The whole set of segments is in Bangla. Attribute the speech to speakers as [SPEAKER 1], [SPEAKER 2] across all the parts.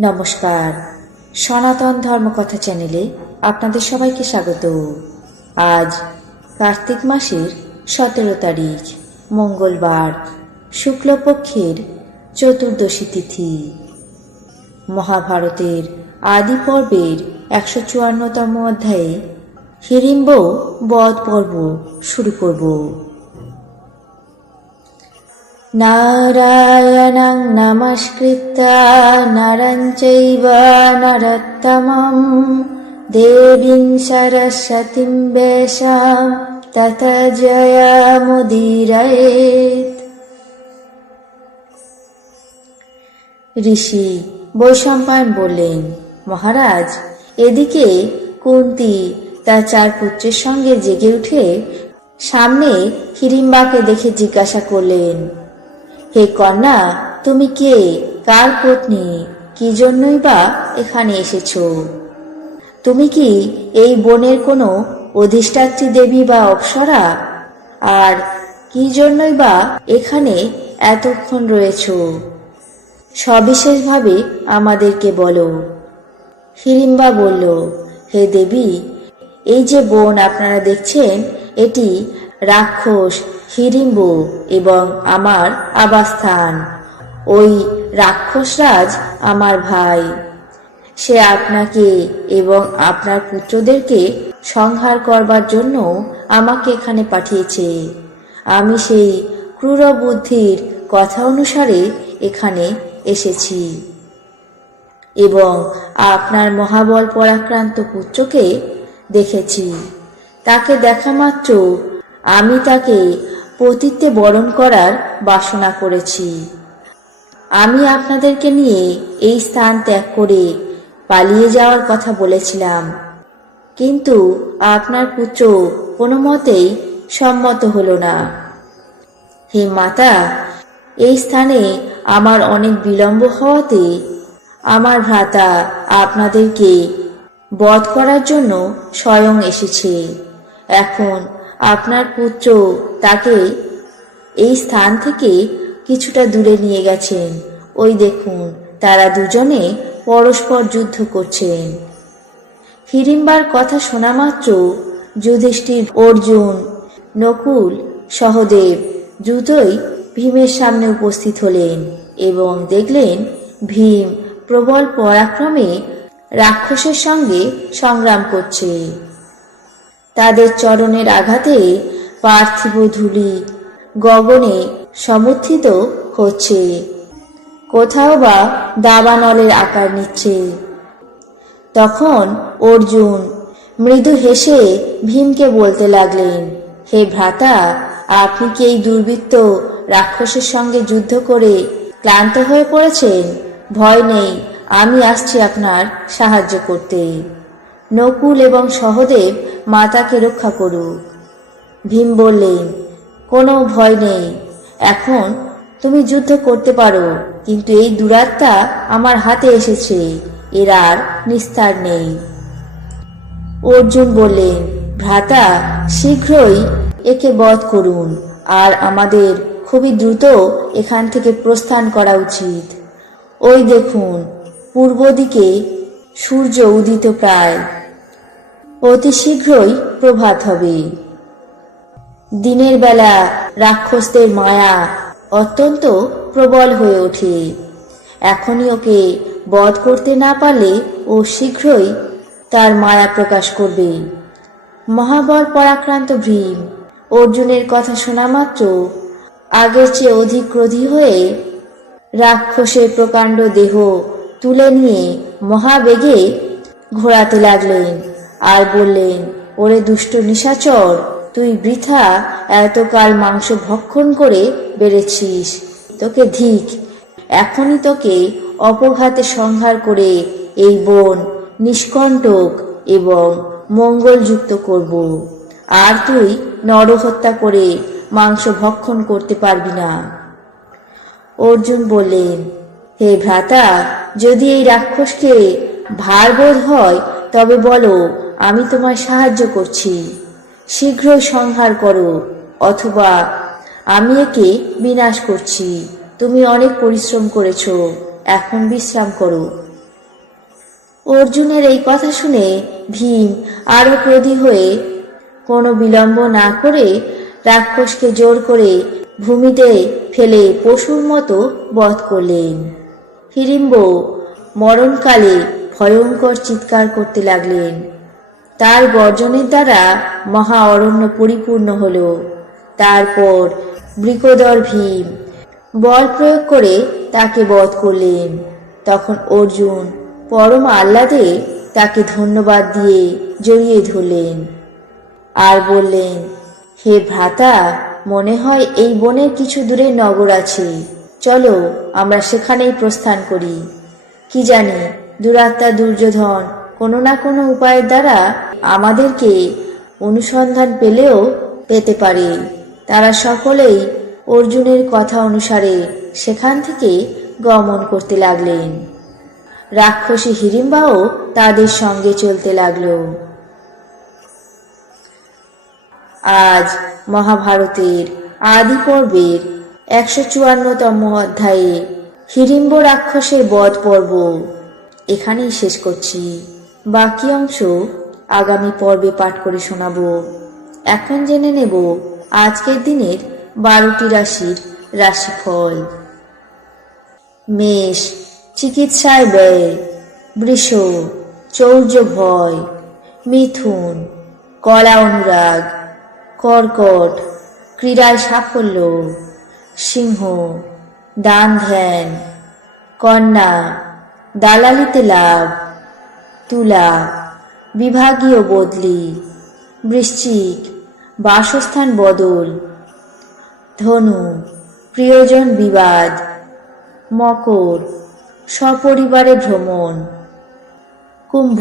[SPEAKER 1] নমস্কার। সনাতন ধর্মকথা চ্যানেলে আপনাদের সবাইকে স্বাগত। আজ কার্তিক মাসের সতেরো তারিখ, মঙ্গলবার, শুক্লপক্ষের চতুর্দশী তিথি। মহাভারতের আদি পর্বের একশো চুয়ান্নতম অধ্যায়ে হিড়িম্ব বধ পর্ব শুরু করব। নারায়ণং নমস্কৃত্য নরं চৈব নরোত্তমं দেবীং সরস্বতীং বেশাং তত জয়মুদীরয়েত ঋষি বৈশম্পায়ন বললেন মহারাজ এদিকে কুন্তি তার চার পুত্রের সঙ্গে জেগে উঠে সামনে হিড়িম্বাকে দেখে জিজ্ঞাসা করলেন হে কন্যা, তুমি কে? কার পত্নী? কি জন্যই বা এখানে এসেছ? তুমি কি এই বনের কোনো অধিষ্ঠাত্রী দেবী বা অপ্সরা? আর কি জন্যই বা এখানে এতক্ষণ রয়েছ? সবিশেষভাবে আমাদেরকে বলো। হিড়িম্বা বলল, হে দেবী, এই যে বন আপনারা দেখছেন, এটি রাক্ষস হিড়িম্ব এবং আমার আবাসস্থান। ওই রাক্ষসরাজ আমার ভাই। সে আপনাকে এবং আপনার পুত্রদেরকে সংহার করবার জন্য আমাকে এখানে পাঠিয়েছে। আমি সেই ক্রূর বুদ্ধির কথা অনুসারে এখানে এসেছি। এবং আপনার মহাবল পরাক্রান্ত পুত্রকে দেখেছি। তাকে দেখা মাত্র আমি তাকে পতিত্বে বরণ করার বাসনা করেছি। আমি আপনাদেরকে নিয়ে এই স্থান ত্যাগ করে পালিয়ে যাওয়ার কথা বলেছিলাম। কিন্তু আপনার পুত্র কোনো মতেই সম্মত হলো না। হে মাতা, এই স্থানে আমার অনেক বিলম্ব হওয়াতে আমার ভ্রাতা আপনাদেরকে বধ করার জন্য স্বয়ং এসেছে। এখন আপনার পুত্র তাকে এই স্থান থেকে কিছুটা দূরে নিয়ে গেছেন। ওই দেখুন, তারা দুজনে পরস্পর যুদ্ধ করছেন। হিড়িম্বার কথা শোনা মাত্র যুধিষ্ঠির অর্জুন, নকুল, সহদেব দ্রুতই ভীমের সামনে উপস্থিত হলেন এবং দেখলেন ভীম প্রবল পরাক্রমে রাক্ষসের সঙ্গে সংগ্রাম করছে। তাদের চরণের আঘাতে পার্থিব ধূলি গগনে সমর্থিত হচ্ছে। কোথাও বা দাবানলের আকার নিচ্ছে। তখন অর্জুন মৃদু হেসে ভীমকে বলতে লাগলেন, হে ভ্রাতা, আপনি কি এই দুর্বৃত্ত রাক্ষসের সঙ্গে যুদ্ধ করে ক্লান্ত হয়ে পড়েছেন? ভয় নেই, আমি আসছি আপনার সাহায্য করতে। নকুল এবং সহদেব মাতাকে রক্ষা করুক। ভীম বললেন, কোনো ভয় নেই। এখন তুমি যুদ্ধ করতে পারো, কিন্তু এই দুরাত্মা আমার হাতে এসেছে, এর আর নিস্তার নেই। অর্জুন বললেন, ভ্রাতা, শীঘ্রই একে বধ করুন, আর আমাদের খুবই দ্রুত এখান থেকে প্রস্থান করা উচিত। ওই দেখুন, পূর্ব দিকে সূর্য উদিত প্রায় অতি শীঘ্রই প্রভাত হবে। দিনের বেলা রাক্ষসদের মায়া অত্যন্ত প্রবল হয়ে ওঠে। এখনই ওকে বধ করতে না পারলে ও শীঘ্রই তার মায়া প্রকাশ করবে। মহাবল পরাক্রান্ত ভীম, অর্জুনের কথা শোনা মাত্র, আগের চেয়ে অধিক ক্রোধী হয়ে রাক্ষসের প্রকাণ্ড দেহ তুলে নিয়ে মহাবেগে ঘোরাতে লাগলেন। আর বললেন, ওরে দুষ্ট নিশাচর, তুই বৃথা, এতকাল মাংস ভক্ষণ করে বেড়েছিস। তোকে ধিক, এখনই তোকে অপঘাতে সংহার করে এই বন নিষ্কণ্টক এবং মঙ্গলযুক্ত করব। আর তুই নরহত্যা করে মাংস ভক্ষণ করতে পারবি না। অর্জুন বললেন, হে ভ্রাতা, যদি এই রাক্ষসকে ভারবোধ হয়, তবে বলো আমি তোমায় সাহায্য করছি। শীঘ্রই সংহার করো, অথবা আমি একে বিনাশ করছি। তুমি অনেক পরিশ্রম করেছ, এখন বিশ্রাম করো। অর্জুনের এই কথা শুনে ভীম আরও ক্রোধী হয়ে কোনো বিলম্ব না করে রাক্ষসকে জোর করে ভূমিতে ফেলে পশুর মতো বধ করলেন। হিড়িম্ব মরণকালে ভয়ঙ্কর চিৎকার করতে লাগলেন। তার গর্জনের দ্বারা মহা অরণ্য পরিপূর্ণ হল। তারপর বৃকদর ভীম বল প্রয়োগ করে তাকে বধ করলেন। তখন অর্জুন পরম আহ্লাদে তাকে ধন্যবাদ দিয়ে জড়িয়ে ধরলেন আর বললেন, হে ভ্রাতা, মনে হয় এই বনের কিছু দূরে নগর আছে। চলো আমরা সেখানেই প্রস্থান করি। কি জানি, দুরাত্মা দুর্যোধন কোনো না কোনো উপায়ের দ্বারা আমাদেরকে অনুসন্ধান পেলেও পেতে পারে। তারা সকলেই অর্জুনের কথা অনুসারে সেখান থেকে গমন করতে লাগলেন। রাক্ষসী হিড়িম্বাও তাদের সঙ্গে চলতে লাগল। আজ মহাভারতের আদি পর্বের একশো চুয়ান্নতম অধ্যায়ে হিড়িম্ব রাক্ষসের বধ পর্ব। এখানেই শেষ করছি। বাকি অংশ আগামী পর্বে পাঠ করে শোনাবো। এখন জেনে নেব আজকের দিনের বারোটি রাশির রাশিফল। মেষ চিকিৎসায় ব্যয়। বৃষ, চৌর্য ভয়। মিথুন, কলা অনুরাগ। কর্কট ক্রীড়ায় সাফল্য। সিংহ, দান ধ্যান। কন্যা, দালালিতে লাভ। তুলা, বিভাগীয় বদলি, বৃশ্চিক, বাসস্থান বদল, ধনু, প্রিয়জন বিবাদ, মকর, সপরিবারে ভ্রমণ, কুম্ভ,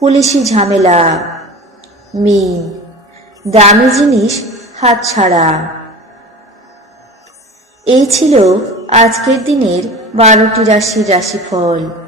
[SPEAKER 1] পুলিশি ঝামেলা, মিন, দামি জিনিস হাতছাড়া। এই ছিল আজকের দিনের বারোটি রাশির রাশিফল।